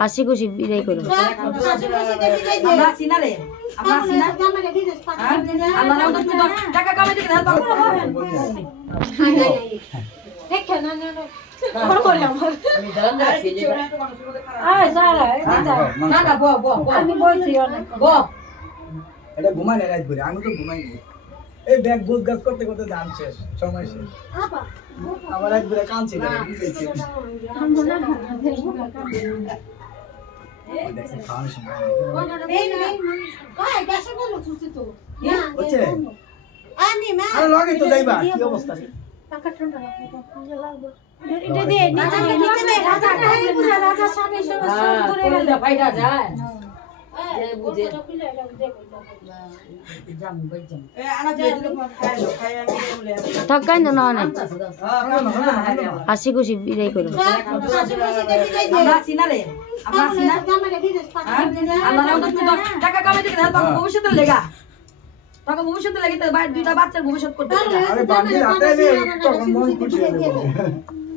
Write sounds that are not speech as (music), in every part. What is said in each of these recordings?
হাসি খুশি বিদায় করো। আমি ঘুমাই না রাত আমি তো ঘুমাই নি। এই ব্যাগ গোছ গাছ করতে করতে দাম শেষ সময় শেষ আমার রাত ভরে কাঁদছি না বুঝেছি দেখছেন খাওয়ানোর সময় হচ্ছে আরে লগে তো যাইবা কি অবস্থা ফাইটা যায় থাকাই না না হাসি খুশি বিদায় করো। ভবিষ্যতের লেগা। তখন ভবিষ্যতের লেগে দুইটা বাচ্চার ভবিষ্যৎ করতে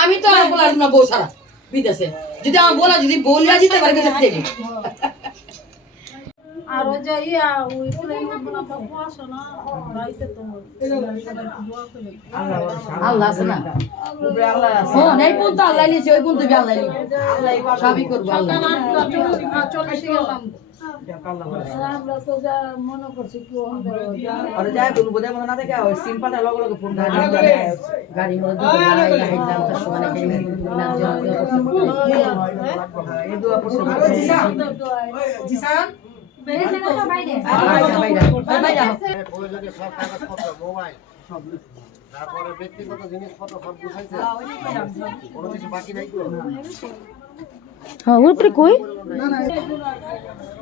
আমি তো আর বলার না বউ সারা বিদেশে। যদি আমার বলা যদি বলিয়া দিতে পারে বিদেশ থেকে। আর ওই না আল্লাহ আছে না আল্লাহ হ্যাঁ এই পর্যন্ত আল্লাহ নিয়েছে ওই পর্যন্ত আল্লাহ নিয়েছে। সবই করব আল্লাহ। আমরা তো যা মনে করছি কি আর যাই তুমি বোধহয় মনে না থাকে ওই সিম্পালটা লগে লগে ফোন করে গাড়ি হলো দুটো লাগাই লাগাই দাম তার সমানে কেমনি না জল এই দুয়া পড়ছে জিসান। তারপরে ব্যক্তিগত জিনিসপত্র সব গুছাইছে। কোনো কিছু বাকি নাই তো? হ্যাঁ ওর কই? পেন হলো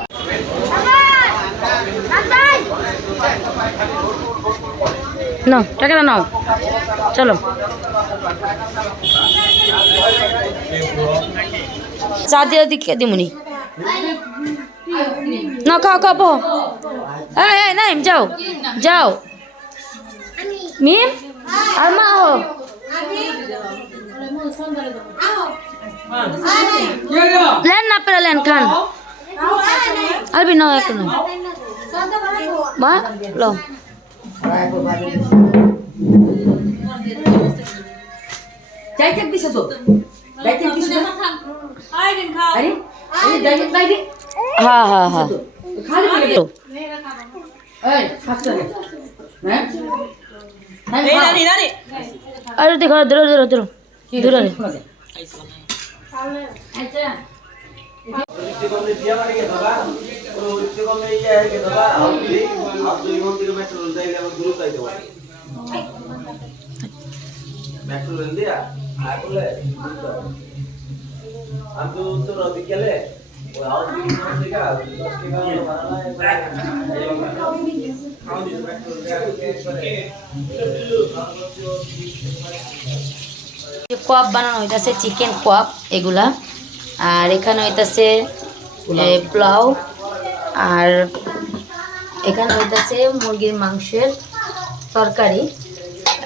নাও, টাকাটা নাও। চলো। চা দিয়ে দিকে দিমুনি। না খাও এই এই, নাইম, যাও। যাও। মিম? আর মা হো লেন না পেরে লেন, খান। নাও, এক নাও। মা লো তো আরে হ্যাঁ হ্যাঁ হ্যাঁ খালি করে তো এই খাচ্ছে হ্যাঁ এই নানি নানি আরে দেখো ধরো ধরো ধরো ধরো রে আমি কোয়াব বানানো হইতাছে চিকেন কোয়াব এগুলা। আর এখানে হইতাছে পোলাও। আর এখানে হইতাছে মুরগির মাংসের তরকারি।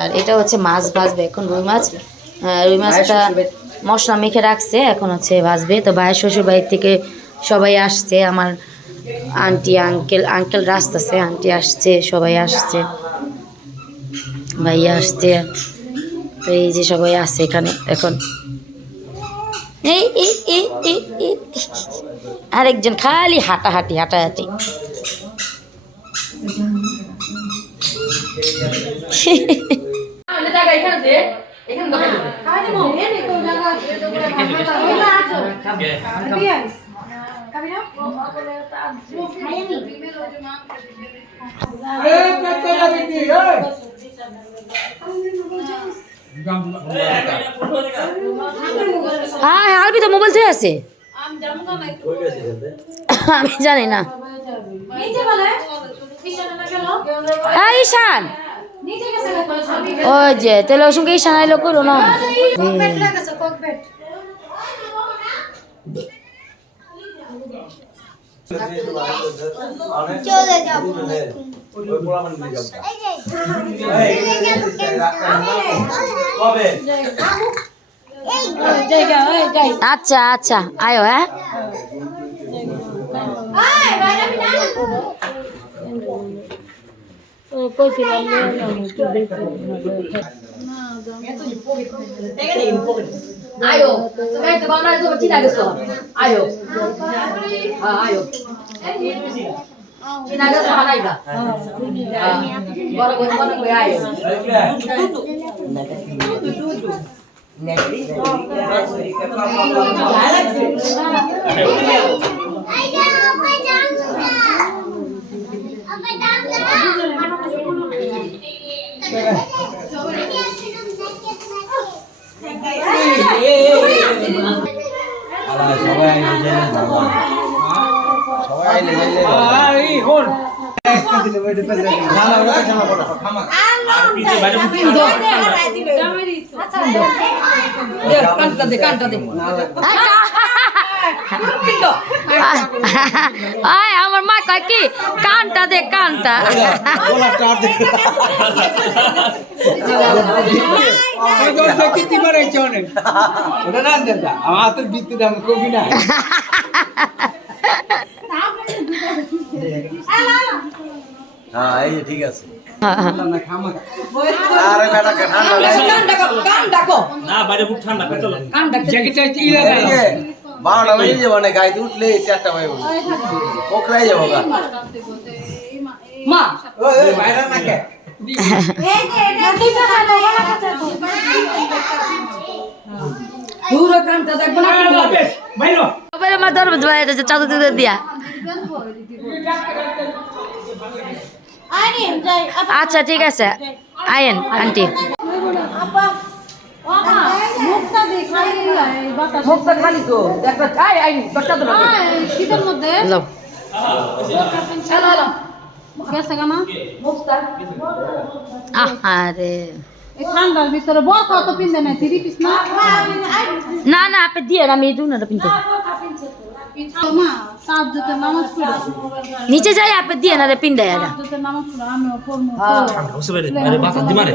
আর এটা হচ্ছে মাছ ভাজবে এখন রুই মাছ। রুই মাছটা মশলা মেখে রাখছে এখন হচ্ছে ভাজবে। তো ভাইয়ের শ্বশুর বাড়ির থেকে সবাই আসছে আমার আন্টি আঙ্কেল আঙ্কেল আসতেছে আন্টি আসছে সবাই আসছে। ভাইয়া আসছে এই যে সবাই আছে এখানে এখন এই এই এই এই এই আরেকজন খালি হাঁটাহাঁটি হাঁটাহাঁটি। হ্যাঁ হ্যাঁ আলবি তো মোবাইল থেকে আছে আমি জানি না হ্যাঁ ঈশান ওই যে তাহলে ওর সঙ্গে ঈশান আইলো করো না চলে যাব কবে আচ্ছা আচ্ছা আয়ো হ্যাঁ? আয়ো তুমি তো তো চিনা গেছো। আয়ো। হ্যাঁ আয়ো। চিনা গেছো আনাইবা বড় বড় বড় করে আয়ো সবাই সবাই এই হন একটা দিলে ওইটা পেছে না না ওটা পেছে না ওটা থামা দে কানটা দে কানটা দে আয় আমার মা কয় কি? কানটা দে কানটা। তো বিত্তি দাম কবি না হ্যাঁ এই ঠিক আছে। না খামা আরে বেটা ঠান্ডা লাগে। কান ডাকো কান ডাকো না বাইরে খুব ঠান্ডা চলো কান ডাকতে জ্যাকেটটা ইলা এই যে বারোটা বেজে যাব না গাড়িতে উঠলে চারটা বাজে পোখরাই যাব মা। বাইরে না কে? দূর কানটা দেখব না। বাইরে সবাই মা ধরবে চাদর তুদর দিয়া। আচ্ছা ঠিক আছে। আয়েন আন্টি। আহারে। ঠান্ডার ভিতরে বরকা তো পিনতে নাই থ্রি পিস না? না না আপনি দিয়ে আমি এই না পিনতে মা সাত জুতে নামাজ পড়ে নিচে যাই আপনি দিয়ে না রে পিন দেয় সাত জুতে নামাজ পড়ে আমিও পড়ব বসে বাইরে বাইরে বাতাস দি মারে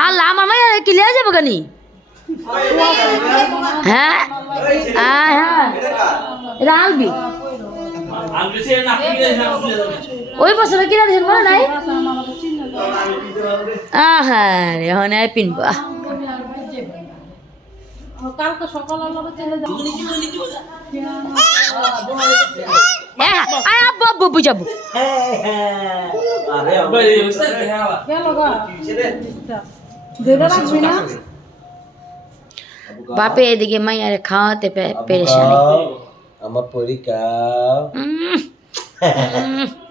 আল্লাহ আমার মাই কি লিয়ে যাব গানি হ্যাঁ হ্যাঁ হ্যাঁ এটা আলবি আর ওই বছরে কিনা দিয়েছেন মনে নাই আহারে এখন আর পিনবো আহ, কালকে সকালে লগে চলে যাব। এ, আয় আব্বু আব্বু বুঝাবো আরে বাইরে বসে গেল গা? ধরে রাখবি না? বাপে এদিকে মাইয়ারে খাওয়াতে পে- পেরেশানি। আমার পরীক্ষা। (laughs)